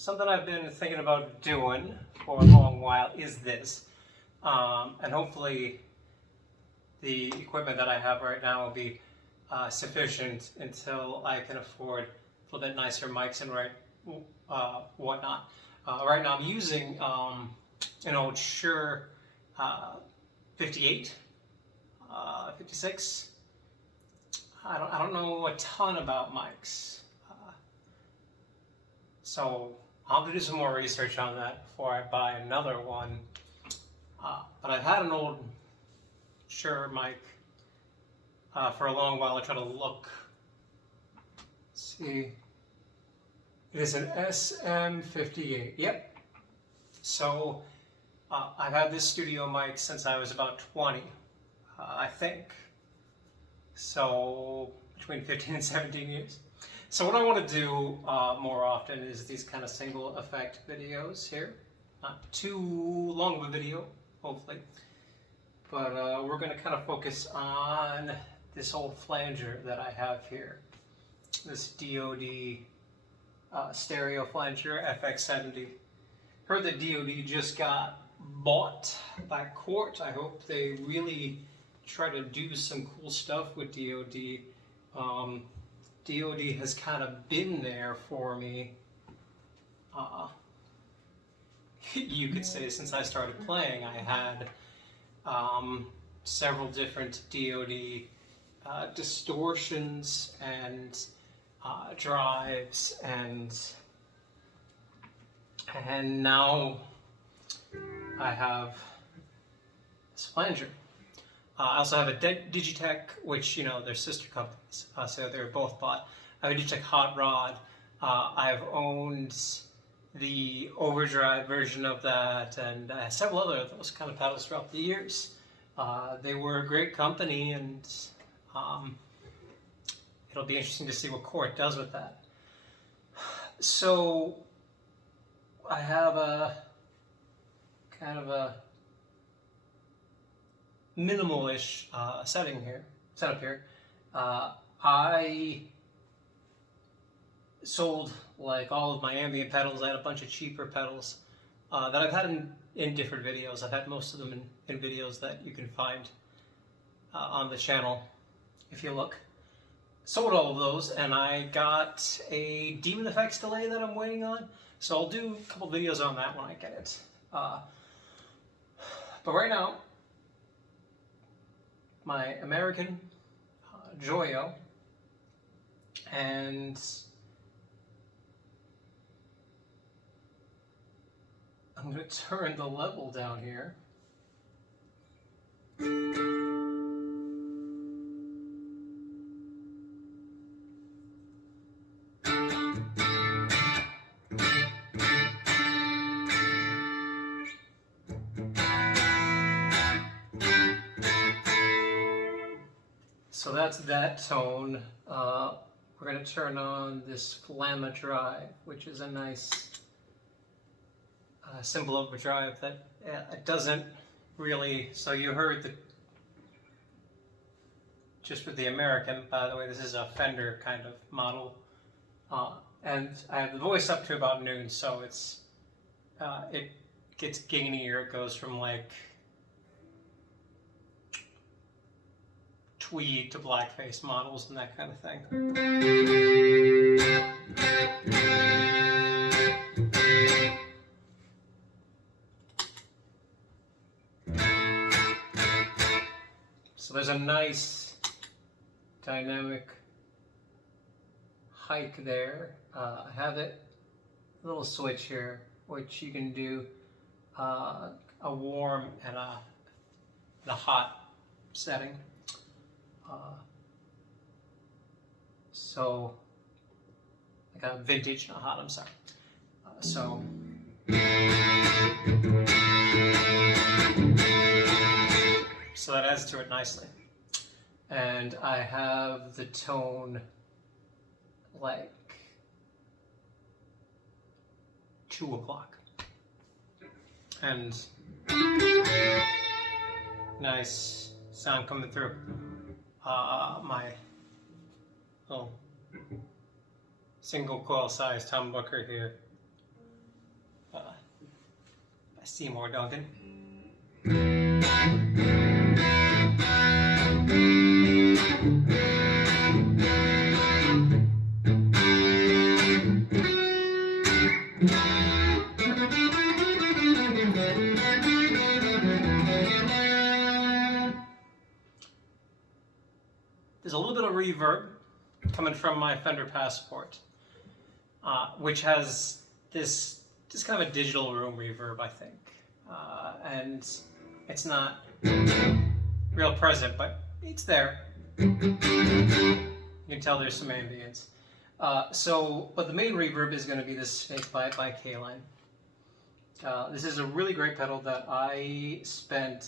something I've been thinking about doing for a long while is this. And hopefully the equipment that I have right now will be sufficient until I can afford a little bit nicer mics and whatnot. Right now I'm using an old Shure 58, 56. I don't know a ton about mics, so I'll have to do some more research on that before I buy another one. But I've had an old Shure mic for a long while. I try to look. Let's see. It is an SM58. Yep. So I've had this studio mic since I was about 20, I think. So between 15 and 17 years. So what I want to do more often is these kind of single effect videos here. Not too long of a video, hopefully. But we're going to kind of focus on this old flanger that I have here. This DoD stereo flanger FX70. Heard that DoD just got bought by Court. I hope they really try to do some cool stuff with DoD. DoD has kind of been there for me, you could say, since I started playing. I had several different DoD distortions and drives, and now I have this flanger. I also have a Digitech, which, you know, they're sister companies, so they're both bought. I have a Digitech Hot Rod. I've owned the overdrive version of that, and several other of those kind of pedals throughout the years. They were a great company, and it'll be interesting to see what Court does with that. So I have a kind of a minimal-ish setup here. I sold like all of my ambient pedals. I had a bunch of cheaper pedals that I've had in different videos. I've had most of them in videos that you can find on the channel if you look. Sold all of those, and I got a Demon Effects delay that I'm waiting on. So I'll do a couple videos on that when I get it. But right now, my American Joyo, and I'm going to turn the level down here. So that's that tone. We're going to turn on this Flamma drive, which is a nice simple overdrive that it doesn't really. So you heard the just with the American. By the way, this is a Fender kind of model, and I have the voice up to about noon, so it's it gets gainier. It goes from like tweed to blackface models and that kind of thing. So there's a nice dynamic hike there. I have a little switch here, which you can do a warm and a hot setting. So, like a vintage, not hot, I'm sorry. So that adds to it nicely. And I have the tone like 2 o'clock. And nice sound coming through. My little single coil sized humbucker here. Seymour Duncan. There's a little bit of reverb coming from my Fender Passport, which has this just kind of a digital room reverb, I think. And it's not real present, but it's there. You can tell there's some ambience. But the main reverb is going to be this Snakebite by Caline. This is a really great pedal that I spent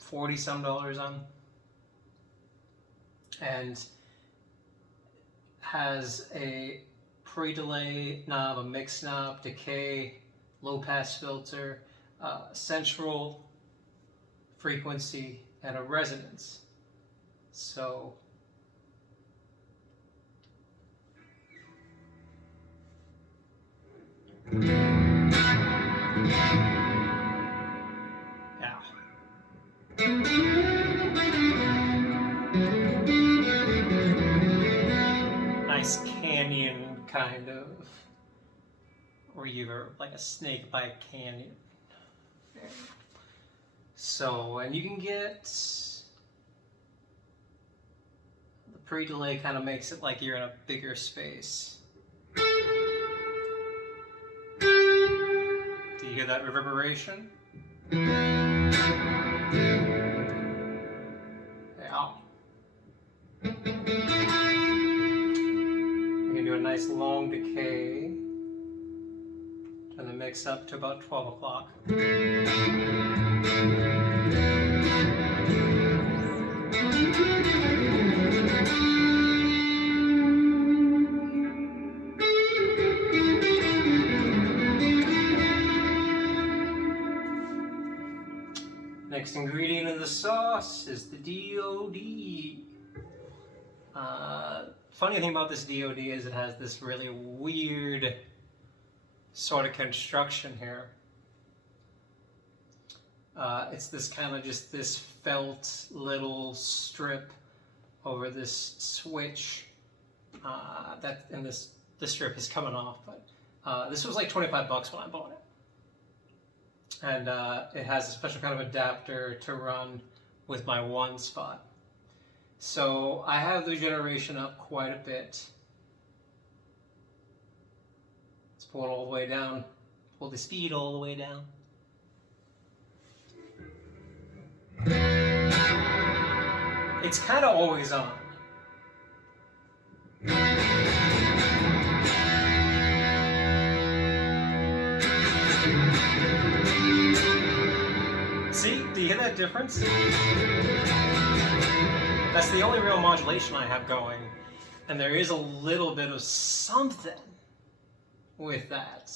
$40-some on, and has a pre-delay knob, a mix knob, decay, low pass filter, central frequency, and a resonance. So yeah. Nice canyon kind of reverb, like a Snakebite canyon. So, and you can get the pre-delay kind of makes it like you're in a bigger space. Do you hear that reverberation? Yeah. You can do a nice long decay. Turn the mix up to about 12 o'clock. Next ingredient in the sauce is the DoD. Funny thing about this DoD is it has this really weird sort of construction here. It's this kind of just this felt little strip over this switch and this strip is coming off, but this was like $25 when I bought it. And it has a special kind of adapter to run with my one spot. So I have the generation up quite a bit. Let's pull it all the way down. Pull the speed all the way down. It's kind of always on. See, do you hear that difference? That's the only real modulation I have going, and there is a little bit of something with that.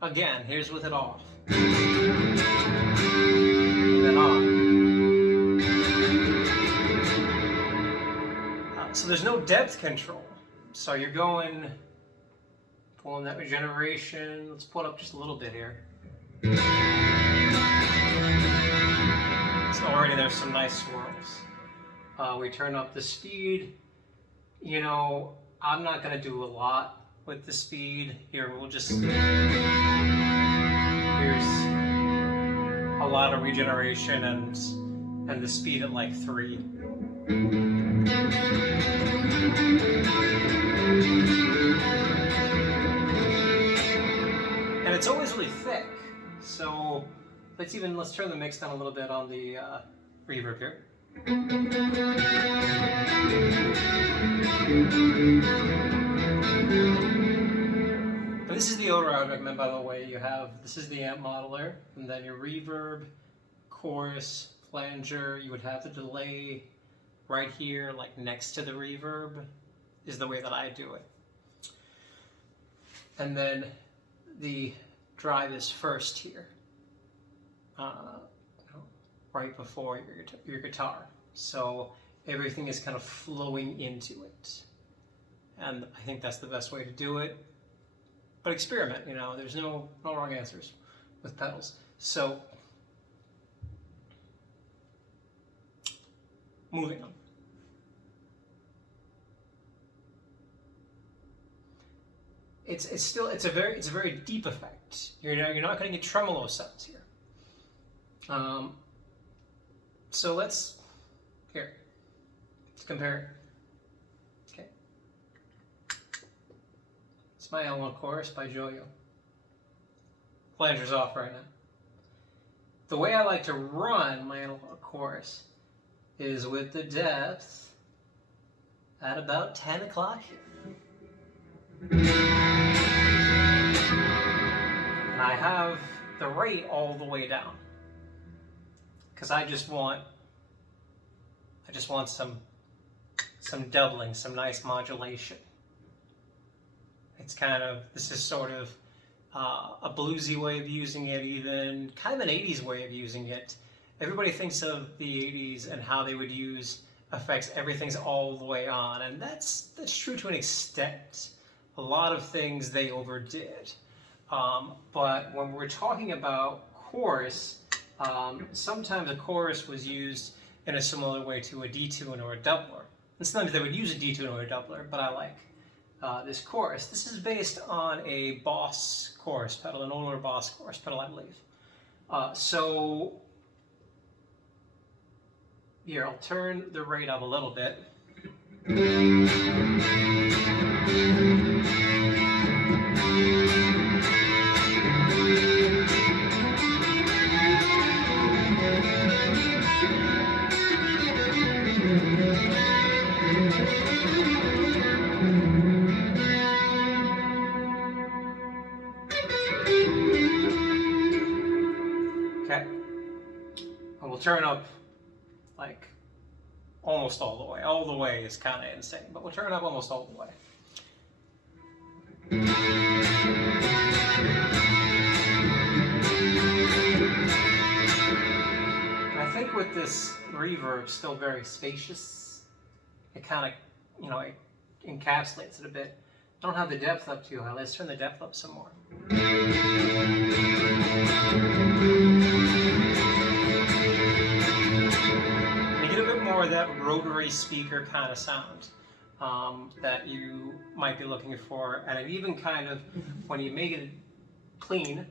Again, here's with it off. And then on. So there's no depth control. So you're going, pulling that regeneration. Let's pull it up just a little bit here. So already there's some nice swirls. We turn up the speed. You know, I'm not going to do a lot with the speed. Here, we'll just... Here's a lot of regeneration and the speed at like 3. And it's always really thick. So let's turn the mix down a little bit on the reverb here. And this is the order I would recommend, by the way. This is the amp modeler, and then your reverb, chorus, flanger. You would have the delay right here, like next to the reverb, is the way that I do it. And then the drive is first here. Right before your guitar. So everything is kind of flowing into it. And I think that's the best way to do it. But experiment, you know, there's no wrong answers. with pedals. So, moving on. It's a very deep effect. You're not going to get tremolo sounds here. So let's compare. Okay, it's my L1 chorus by Joyo. Flanger's off right now. The way I like to run my L1 chorus is with the depth at about 10 o'clock here. And I have the rate all the way down because I just want some doubling, some nice modulation. It's this is sort of a bluesy way of using it, even kind of an 80s way of using it. Everybody thinks of the 80s and how they would use effects, everything's all the way on, and that's true to an extent. A lot of things they overdid. But when we're talking about chorus, sometimes a chorus was used in a similar way to a detune or a doubler. And sometimes they would use a detune or a doubler, but I like this chorus. This is based on a Boss chorus pedal, an older Boss chorus pedal, I believe. So here, I'll turn the rate up a little bit. Okay, and we'll turn up like almost all the way. All the way is kind of insane, but we'll turn up almost all the way. And I think with this reverb still very spacious, it kind of, it encapsulates it a bit. I don't have the depth up too high. Let's turn the depth up some more. More of that rotary speaker kind of sound that you might be looking for, and even kind of when you make it clean,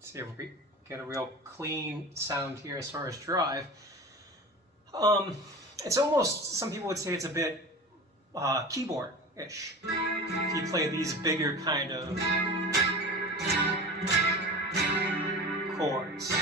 see if we get a real clean sound here as far as drive. It's almost, some people would say it's a bit keyboard-ish. If you play these bigger kind of chords.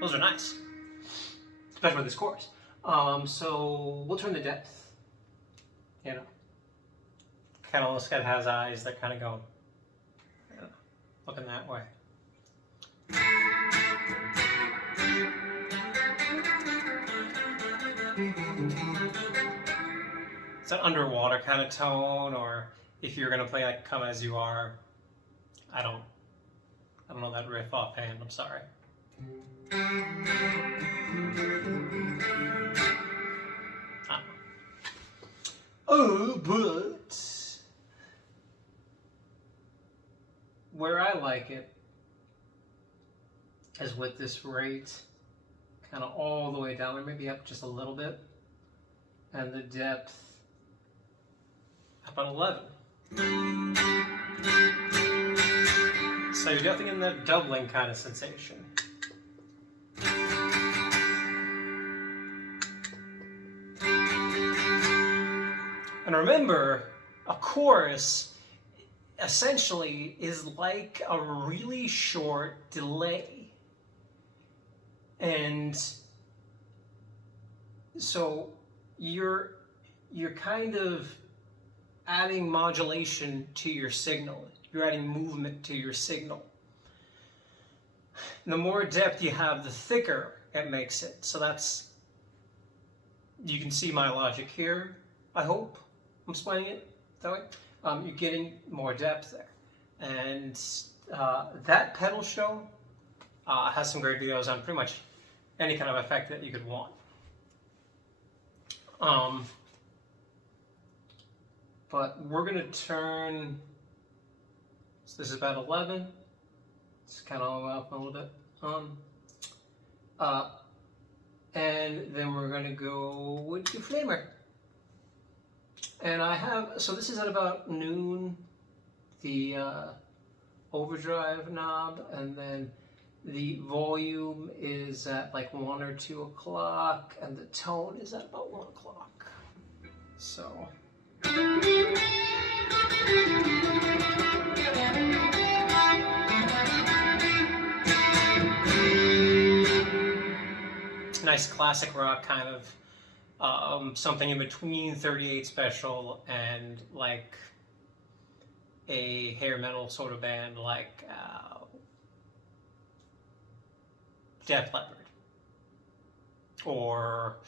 Those are nice, especially with this chorus. So we'll turn the depth, kind of looks like it has eyes that kind of go, looking that way. It's an underwater kind of tone, or if you're gonna play like Come As You Are, I don't know that riff offhand, I'm sorry. But where I like it is with this rate kind of all the way down, or maybe up just a little bit, and the depth about 11. So you're definitely in that doubling kind of sensation. And remember, a chorus essentially is like a really short delay. And so you're kind of adding modulation to your signal. You're adding movement to your signal. The more depth you have, the thicker it makes it. So that's, you can see my logic here, I hope. I'm explaining it that way. You're getting more depth there. And that pedal show has some great videos on pretty much any kind of effect that you could want. But we're going to turn, so this is about 11. It's kind of up a little bit. And then we're going to go with the Flanger. And I have, so this is at about noon, the overdrive knob, and then the volume is at like 1 or 2 o'clock, and the tone is at about 1 o'clock. So. Nice classic rock kind of something in between 38 Special and like a hair metal sort of band like Def Leppard or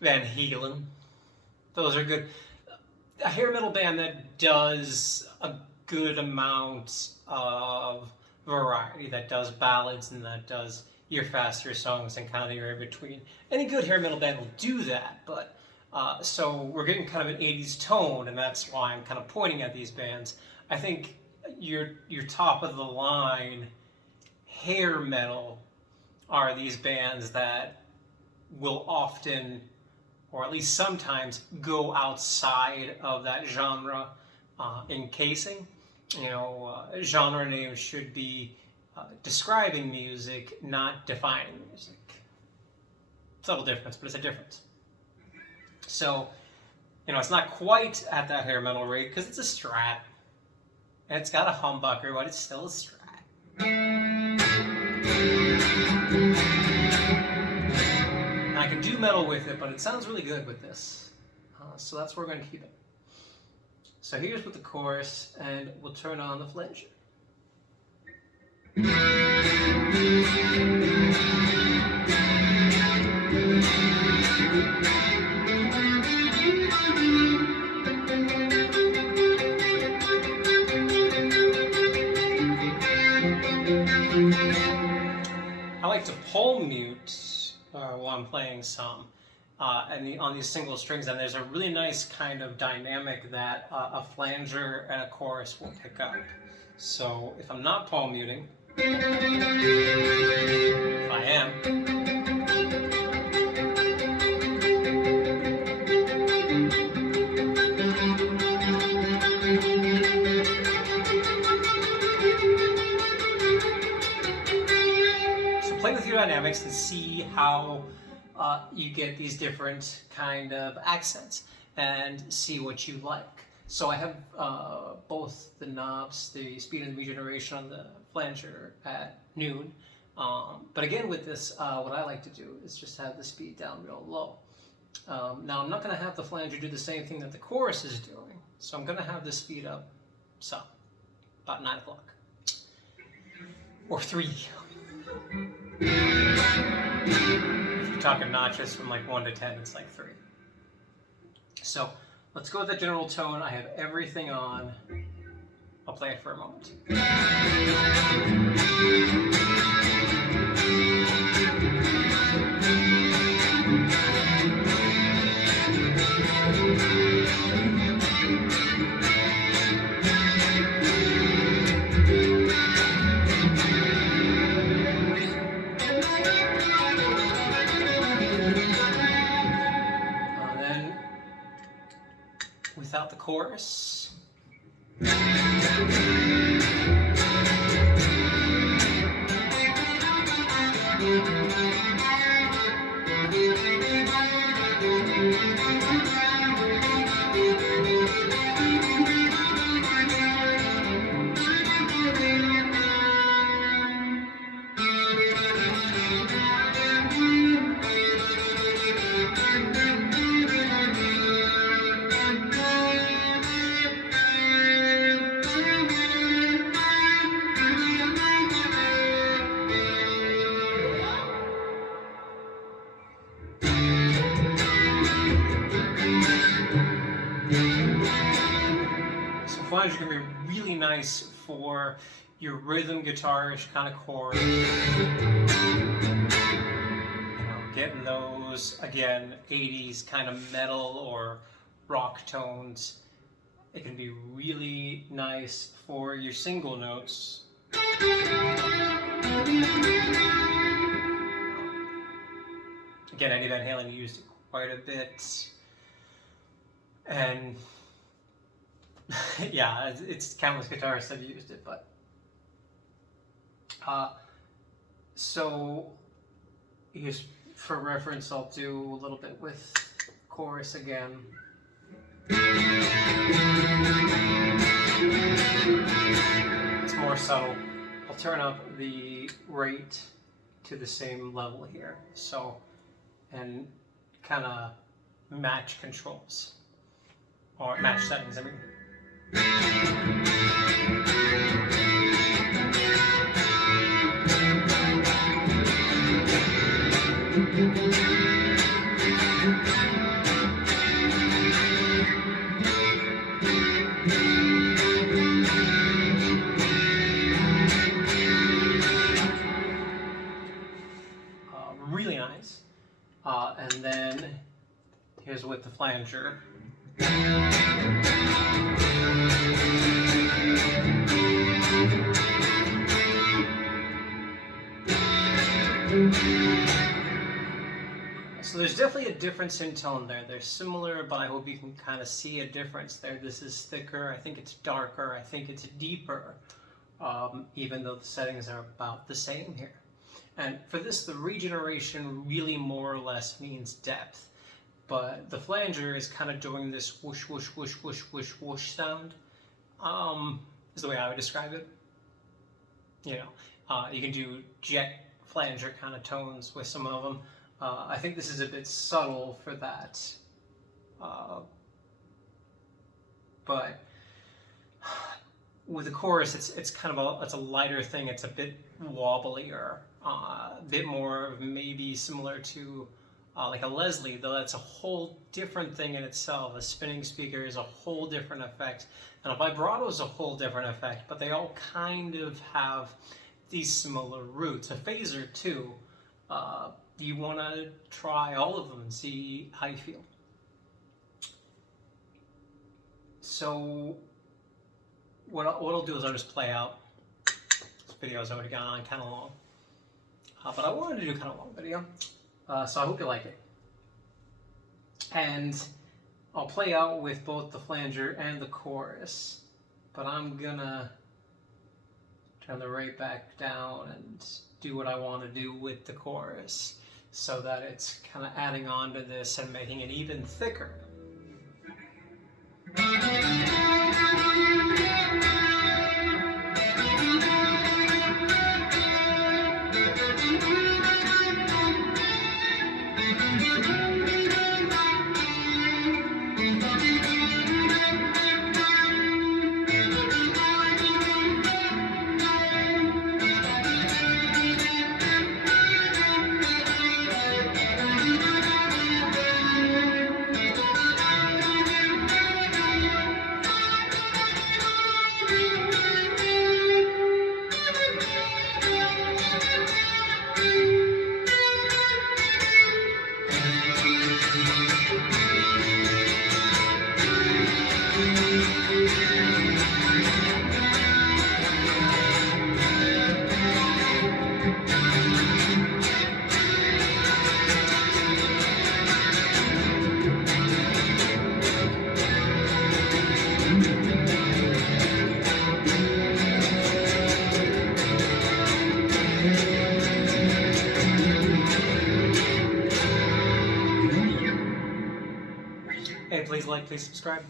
Van Halen. Those are good. A hair metal band that does a good amount of variety, that does ballads and that does your faster songs and kind of the area between. Any good hair metal band will do that, but so we're getting kind of an 80s tone, and that's why I'm kind of pointing at these bands. I think your top of the line hair metal are these bands that will often, or at least sometimes, go outside of that genre encasing. You know, genre names should be describing music, not defining music. Subtle difference, but it's a difference. So, you know, it's not quite at that hair metal rate because it's a Strat. And it's got a humbucker, but it's still a Strat. And I can do metal with it, but it sounds really good with this. So that's where we're going to keep it. So here's with the chorus, and we'll turn on the Flanger. I like to palm mute while I'm playing some, and on these single strings, and there's a really nice kind of dynamic that a flanger and a chorus will pick up. So if I'm not palm muting, if I am, so play with your dynamics and see how you get these different kind of accents and see what you like. So I have both the knobs, the speed and the regeneration on the flanger at noon. But again with this, what I like to do is just have the speed down real low. Now I'm not going to have the flanger do the same thing that the chorus is doing. So I'm going to have the speed up some, about 9 o'clock. Or 3. If you're talking notches from like 1 to 10, it's like 3. So let's go with the general tone. I have everything on. I'll play it for a moment. Then, without the chorus. flanger can be really nice for your rhythm guitarish kind of chords. Getting those, again, 80s kind of metal or rock tones. It can be really nice for your single notes. Again, Eddie Van Halen used it quite a bit. And yeah, it's countless guitarists have used it, but so here's, for reference, I'll do a little bit with chorus again. It's more subtle. I'll turn up the rate to the same level here, so, and kind of match controls, or match settings, I mean. Really nice. And then here's with the flanger. So there's definitely a difference in tone there. They're similar, but I hope you can kind of see a difference there. This is thicker, I think it's darker, I think it's deeper, even though the settings are about the same here. And for this, the regeneration really more or less means depth. But the flanger is kind of doing this whoosh, whoosh, whoosh, whoosh, whoosh, whoosh sound, is the way I would describe it. You know, you can do jet flanger kind of tones with some of them. I think this is a bit subtle for that. But with the chorus, it's kind of it's a lighter thing. It's a bit wobblier, a bit more maybe similar to like a Leslie, though that's a whole different thing in itself. A spinning speaker is a whole different effect, and a vibrato is a whole different effect, but they all kind of have these similar roots. A phaser too. You want to try all of them and see how you feel. So what I'll do is I'll just play out. This video has already gone on kind of long, but I wanted to do kind of long video, so I hope you like it. And I'll play out with both the flanger and the chorus, but I'm gonna turn the rate back down and do what I want to do with the chorus, so that it's kind of adding on to this and making it even thicker. Hey, please like, please subscribe.